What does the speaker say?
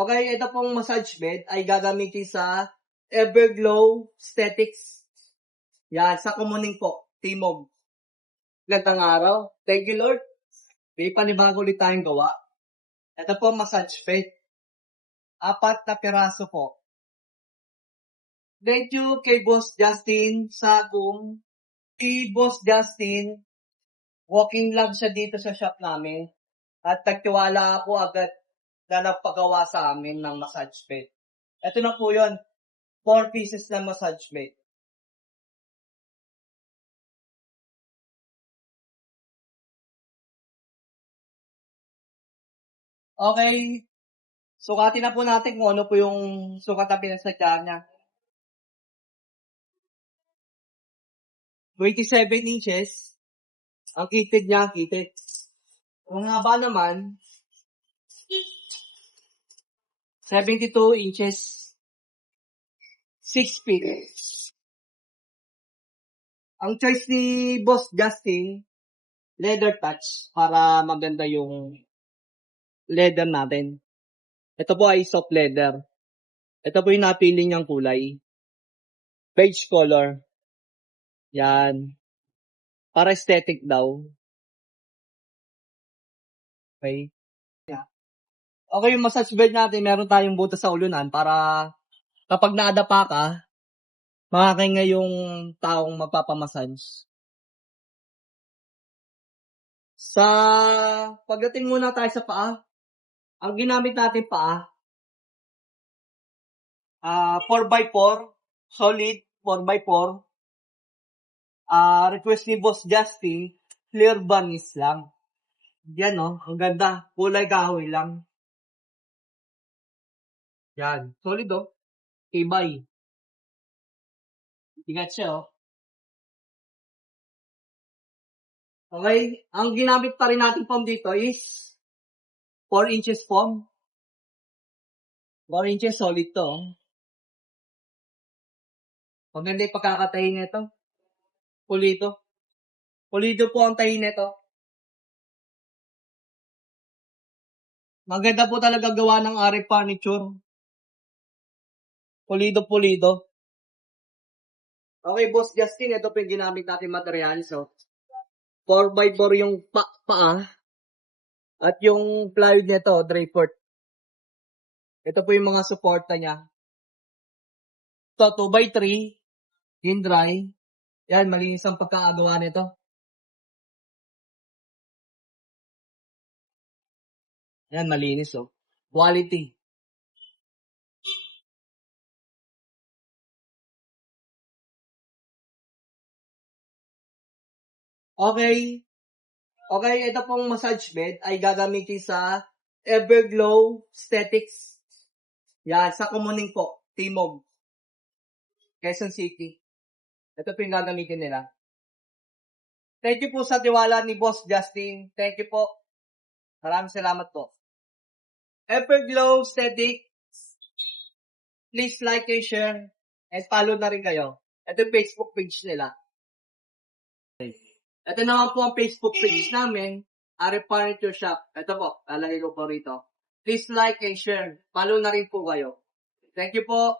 Okay, ito pong massage bed ay gagamitin sa Everglow Aesthetics. Yan, sa Kumuning po, Timog. Gandang araw. Thank you, Lord. May panibago ulit tayong gawa. Ito po massage bed. 4 na piraso po. Thank you kay Boss Justin sa kay Boss Justin. Walking lang siya dito sa shop namin. At nagtiwala ako agad na nagpagawa sa amin ng massage bed. Ito na po yun. 4 pieces na massage bed. Okay. Sukatin na po natin kung ano po yung sukat na pinasadya niya. 27 inches. Ang kitid niya, kitid. Ang haba naman, 72 inches. 6 feet. Ang choice ni Boss Justin, leather touch para maganda yung leather natin. Ito po ay soft leather. Ito po yung napili niyang kulay. Beige color. Yan. Para aesthetic daw. Okay. Yeah. Okay, yung massage bed natin, meron tayong butas sa ulunan para kapag naadapa ka, makakinga yung taong magpapamassage. Sa pagdating muna tayo sa paa, ang ginamit natin paa, 4x4, solid 4x4. Request ni Boss Justin, clear varnish lang. Yan ang ganda, kulay kahoy lang. Yan, solid tibay. Tigat siya Okay, ang ginamit pa rin natin foam dito is 4 inches foam. 4 inches solid to. Maganda yung pagkakatahi nito. Pulido. Pulido po ang tahi nito. Maganda po talaga gawa ng Ari Furniture. Pulido. Okay, Boss Justin, ito po yung ginamit natin material. So, 4x4 yung paa. At yung plywood nito, Drapert. Ito po yung mga suporta niya. Ito, 2x3. Hin dry. Yan, malinis ang pagkakagawa nito. Yan, malinis Quality. Okay. Okay, ito pong massage bed ay gagamitin sa Everglow Aesthetics. Yan, sa Kumuning po, Timog. Quezon City. Ito po yung gagamitin nila. Thank you po sa tiwala ni Boss Justin. Thank you po. Maraming salamat po. Everglow Aesthetics. Please like and share. And follow na rin kayo. Ito yung Facebook page nila. Ito naman po ang Facebook page namin, Ari Furniture Shop. Ito po, lalagay ko po rito. Please like and share. Follow na rin po kayo. Thank you po.